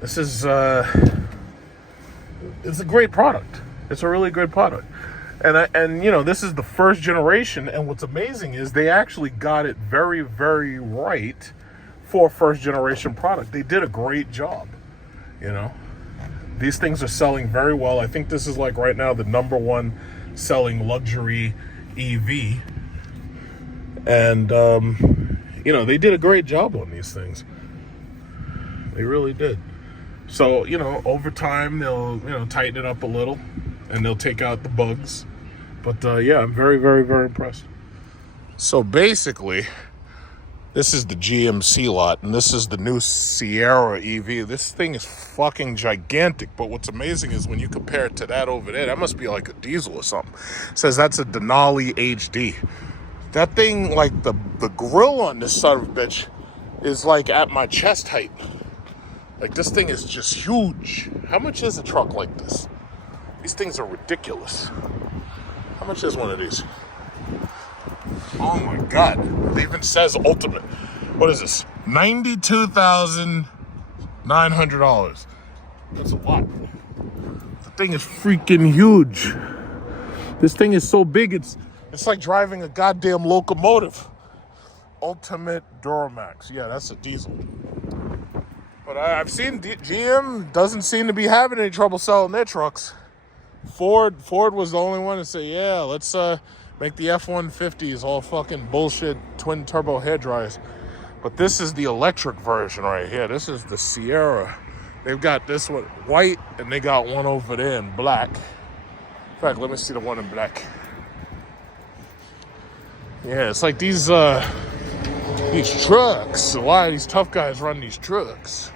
this is it's a great product. It's a really good product. And this is the first generation, and what's amazing is they actually got it very, very right for a first generation product. They did a great job. These things are selling very well. I think this is like right now the #1 selling luxury EV. And they did a great job on these things. They really did. So, over time they'll, tighten it up a little and they'll take out the bugs. But yeah, I'm very, very, very impressed. So basically, this is the GMC lot, and this is the new Sierra EV. This thing is fucking gigantic, but what's amazing is when you compare it to that over there, that must be like a diesel or something. It says that's a Denali HD. That thing, like the grill on this son of a bitch is like at my chest height. Like, this thing is just huge. How much is a truck like this? These things are ridiculous. How much is one of these? Oh my God. It even says ultimate. What is this? $92,900. That's a lot. The thing is freaking huge. This thing is so big, it's like driving a goddamn locomotive. Ultimate Duramax. Yeah, that's a diesel. But I've seen GM doesn't seem to be having any trouble selling their trucks. Ford was the only one to say, yeah, let's make the F-150s all fucking bullshit twin turbo hair dryers. But this is the electric version right here. This is the Sierra. They've got this one white, and they got one over there in black. In fact, let me see the one in black. Yeah, it's like these trucks. A lot of these tough guys run these trucks.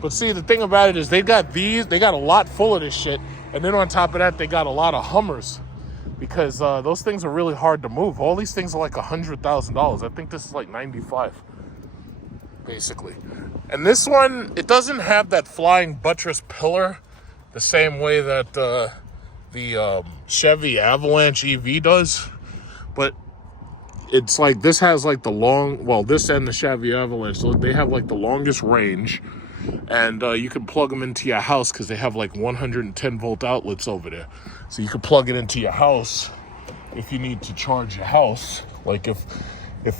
But see, the thing about it is they got a lot full of this shit. And then on top of that, they got a lot of Hummers. Because those things are really hard to move. All these things are like $100,000. I think this is like 95, basically. And this one, it doesn't have that flying buttress pillar the same way that the Chevy Avalanche EV does. But it's like, this has like this and the Chevy Avalanche, so they have like the longest range. And you can plug them into your house because they have like 110 volt outlets over there. So you can plug it into your house if you need to charge your house. Like if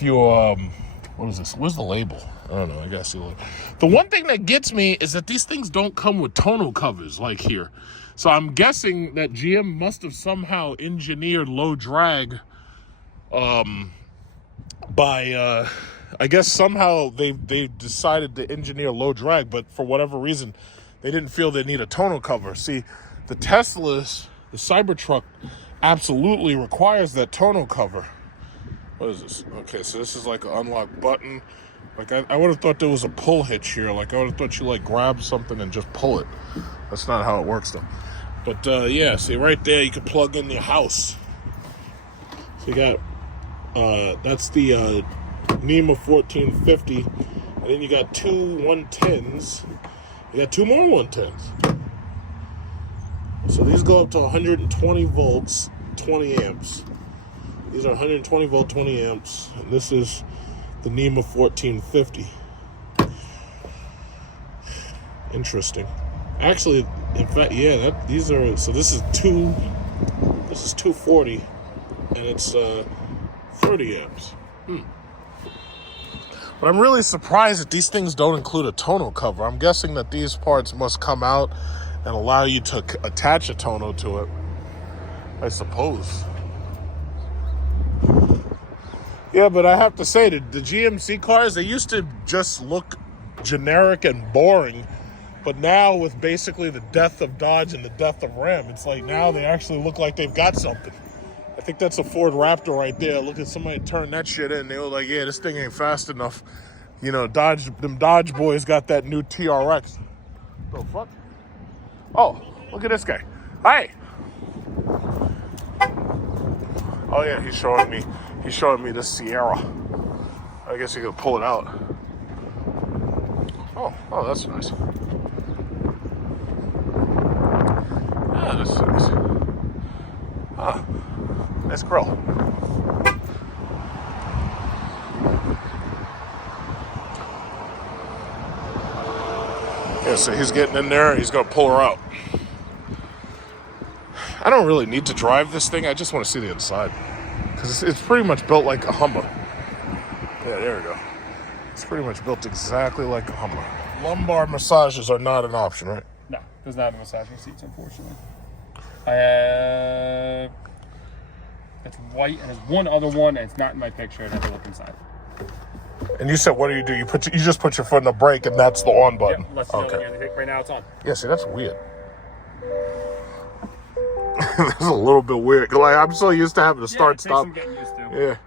you, what is this? Where's the label? I don't know. I gotta see the label. The one thing that gets me is that these things don't come with tonneau covers like here. So I'm guessing that GM must have somehow engineered low drag by I guess somehow they decided to engineer low drag, but for whatever reason, they didn't feel they need a tonneau cover. See, the Teslas, the Cybertruck, absolutely requires that tonneau cover. What is this? Okay, so this is like an unlock button. Like, I would have thought there was a pull hitch here. Like, I would have thought you, like, grab something and just pull it. That's not how it works, though. But, yeah, see, right there, you can plug in your house. So you got, that's the NEMA 1450. And then you got two 110s. You got two more 110s. So these go up to 120 volts, 20 amps. These are 120 volt, 20 amps. And this is the NEMA 1450. Interesting. Actually, in fact, yeah, these are, so this is 240 and it's 30 amps. But I'm really surprised that these things don't include a tonneau cover. I'm guessing that these parts must come out and allow you to attach a tonneau to it, I suppose. Yeah, but I have to say, the GMC cars, they used to just look generic and boring. But now with basically the death of Dodge and the death of Ram, it's like now they actually look like they've got something. I think that's a Ford Raptor right there. Look at somebody turn that shit in. They were like, yeah, this thing ain't fast enough. You know, them Dodge boys got that new TRX. The fuck? Oh, look at this guy. Hi. Oh yeah, he's showing me the Sierra. I guess you could pull it out. Oh, that's nice. Ah, that's nice. Ah, nice grill. Yeah, so he's getting in there and he's gonna pull her out. I don't really need to drive this thing. I just want to see the inside. Because it's pretty much built like a Hummer. Yeah, there we go. It's pretty much built exactly like a Hummer. Lumbar massages are not an option, right? No, does not have massaging seats, unfortunately. I have... It's white, and there's one other one, and it's not in my picture. I'd have to look inside. And you said, what do? You just put your foot in the brake, and that's the on button. Yep, let's know when you're right now it's on. Yeah, see, that's weird. This is a little bit weird. Like, I'm so used to having to start, stop. Some getting used to.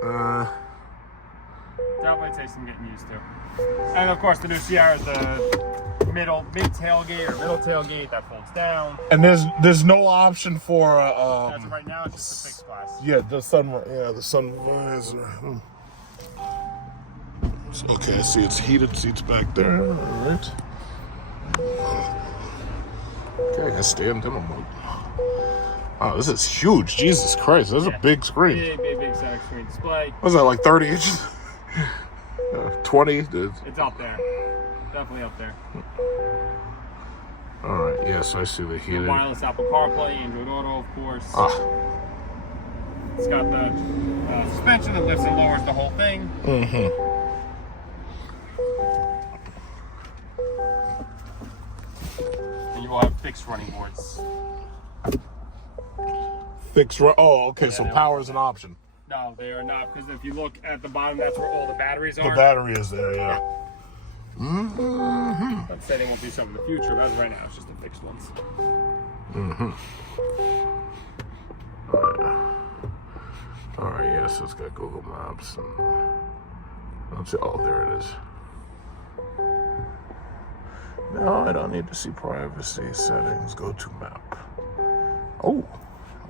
Yeah. Definitely takes some getting used to. And of course, the new Sierra is the mid tailgate or middle tailgate that folds down. And there's no option for As of right now, it's just a fixed glass. Yeah, the sunvisor. Okay, I see it's heated seats back there. All right. Okay, I can stand in them. Wow, this is huge. Jesus Christ, that's a big screen. Big center screen display. What's that, like 30 inches? 20? It's up there. Definitely up there. All right, yes, I see the heated. Wireless Apple CarPlay, Android Auto, of course. It's got the suspension that lifts and lowers the whole thing. And you will have fixed running boards. Oh, okay, so power is an option. No, they are not, because if you look at the bottom, that's where all the batteries are. The battery is there, yeah. Let's say they won't do something in the future, but as of right now, it's just the fixed ones. All right, yes, it's got Google Maps. And let's see, oh, there it is. No, I don't need to see privacy settings. Go to map. Oh,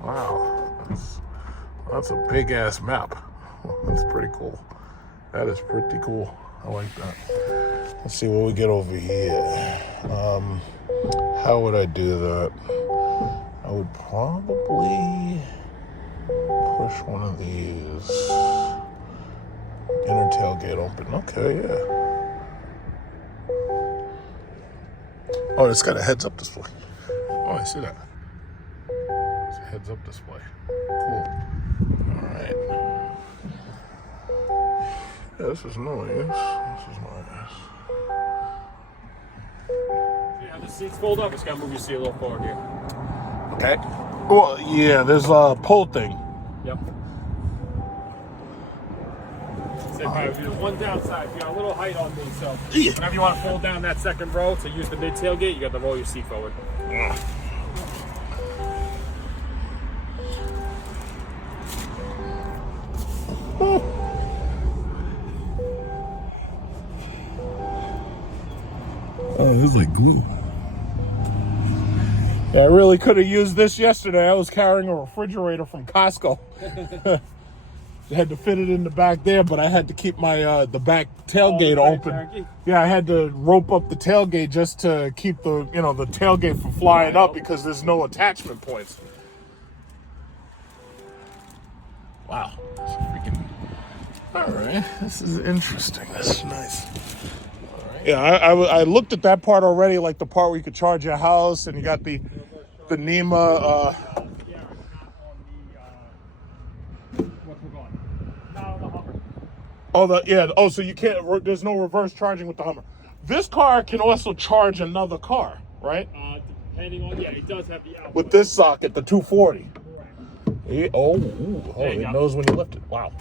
wow. That's a big ass map. That's pretty cool. That is pretty cool. I like that. Let's see what we get over here. How would I do that? I would probably push one of these. Inner tailgate open. Okay, yeah. Oh, it's got a heads-up display. Oh, I see that. It's a heads-up display. Cool. All right. Yeah, this is nice. This is nice. Yeah, the seats fold up. It's got to move your seat a little forward here. Okay. Well, yeah, there's a pull thing. Yep. There's one downside. You got a little height on me, so whenever you want to fold down that second row to use the mid tailgate, you got to roll your seat forward. Oh, this is like glue. Yeah, I really could have used this yesterday. I was carrying a refrigerator from Costco. I had to fit it in the back there, but I had to keep my the back tailgate open. Yeah, I had to rope up the tailgate just to keep the the tailgate from flying up because there's no attachment points. Wow, that's freaking. All right, this is interesting. This is nice. All right. Yeah, I looked at that part already, like the part where you could charge your house, and you got the NEMA. Oh, so you can't. There's no reverse charging with the Hummer. This car can also charge another car, right? Depending on, it does have the output. With this socket, the 240. Correct. It knows when you lift it. Wow.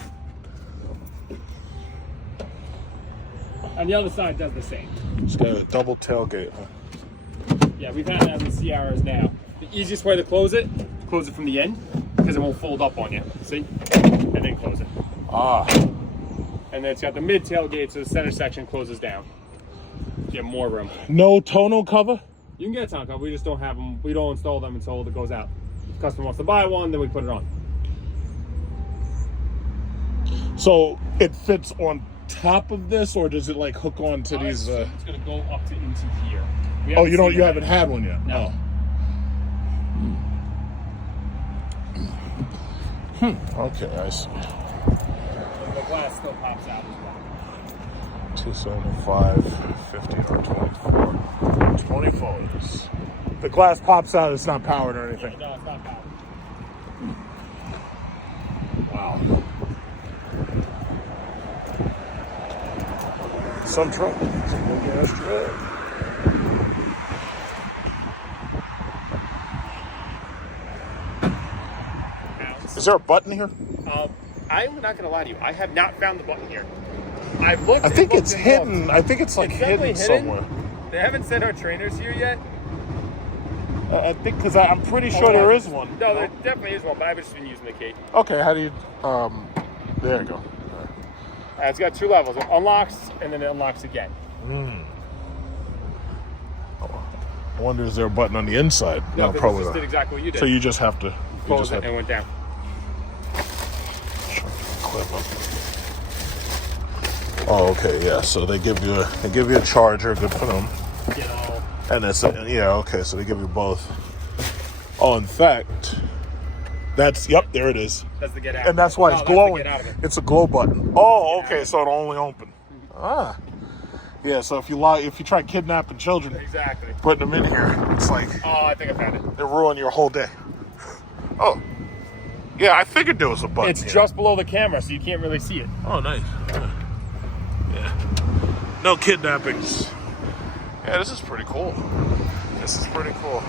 And the other side does the same. It's got a double tailgate, huh? Yeah, we've had that in the Sierras now. The easiest way to close it from the end, because it won't fold up on you. See? And then close it. And then it's got the mid tailgate, so the center section closes down. So you have more room. No tonneau cover? You can get a tonneau cover. We just don't have them. We don't install them until it goes out. If the customer wants to buy one, then we put it on. So it fits on top of this, or does it like hook on to these? It's going to go up to into here. You haven't had one yet? No. Okay, I see. The glass still pops out as well. 275, 50, or 24. 24. The glass pops out, it's not powered or anything. No, it's not powered. Wow. Some truck. It's a big ass truck. Is there a button here? I'm not going to lie to you. I have not found the button here. I've looked. I think it's hidden. I think it's like hidden somewhere. They haven't sent our trainers here yet. I think because I'm pretty sure there is one. No, there definitely is one, but I've just been using the key. Okay, how do you? There you go. It's got two levels. It unlocks and then it unlocks again. I wonder, is there a button on the inside? No, probably just not. did exactly what you did. So you just have to close it and went down. Oh, okay, yeah. So they give you a charger. Good for them. You know, And it's yeah, okay. So they give you both. Oh, in fact, yep, there it is. that's the get out. And that's why it's that's the glowing. get out of it. It's a glow button. Oh, okay. So it'll only open. Ah, yeah. So if you try kidnapping children, Exactly. putting them in here, it's like Oh, I think I found it. it ruin your whole day. Oh, yeah. I figured there was a button. It's here. just below the camera, so you can't really see it. Oh, nice. Yeah. No kidnappings. Yeah, this is pretty cool. This is pretty cool.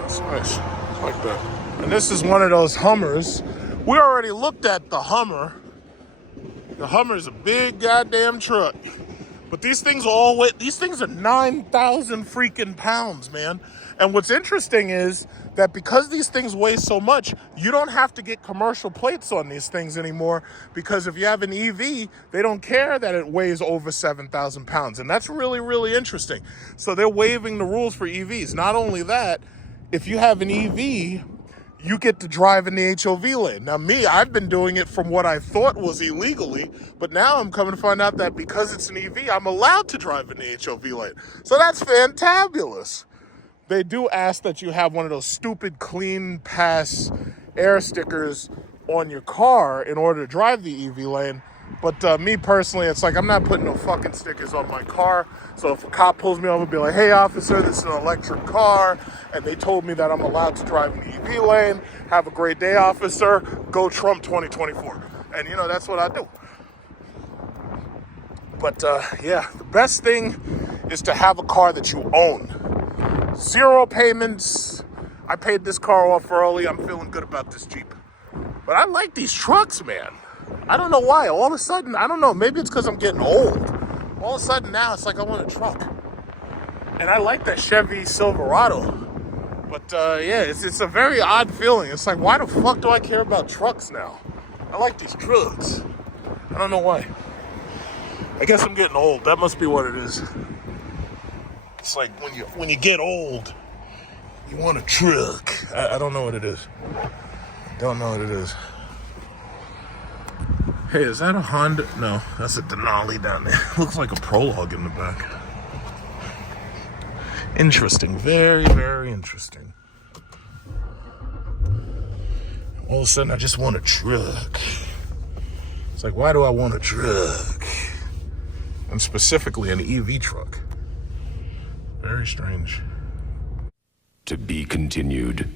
That's nice. I like that. And this is one of those Hummers. We already looked at the Hummer. The Hummer is a big goddamn truck. But these things are 9,000 freaking pounds, man. And what's interesting is that because these things weigh so much, you don't have to get commercial plates on these things anymore, because if you have an EV, they don't care that it weighs over 7,000 pounds. And that's really, really interesting. So they're waiving the rules for EVs. Not only that, if you have an EV, you get to drive in the HOV lane. Now me, I've been doing it from what I thought was illegally, but now I'm coming to find out that because it's an EV, I'm allowed to drive in the HOV lane. So that's fantabulous. They do ask that you have one of those stupid clean pass air stickers on your car in order to drive the EV lane. But me personally, it's like I'm not putting no fucking stickers on my car. So if a cop pulls me over and be like, hey officer, this is an electric car, and they told me that I'm allowed to drive in the EV lane, have a great day, officer, go Trump 2024. And you know, that's what I do. But yeah, the best thing is to have a car that you own. 0 payments. I paid this car off early. I'm feeling good about this Jeep. But I like these trucks, man. I don't know why. All of a sudden, I don't know. Maybe it's because I'm getting old. All of a sudden now, it's like I want a truck. And I like that Chevy Silverado. But yeah, it's a very odd feeling. It's like, why the fuck do I care about trucks now? I like these trucks. I don't know why. I guess I'm getting old. That must be what it is. It's like when you get old, you want a truck. I don't know what it is. Don't know what it is. Hey, is that a Honda? No, that's a Denali down there. Looks like a Prologue in the back. Interesting. Very, very interesting. All of a sudden, I just want a truck. It's like, why do I want a truck? And specifically an EV truck. Very strange. To be continued.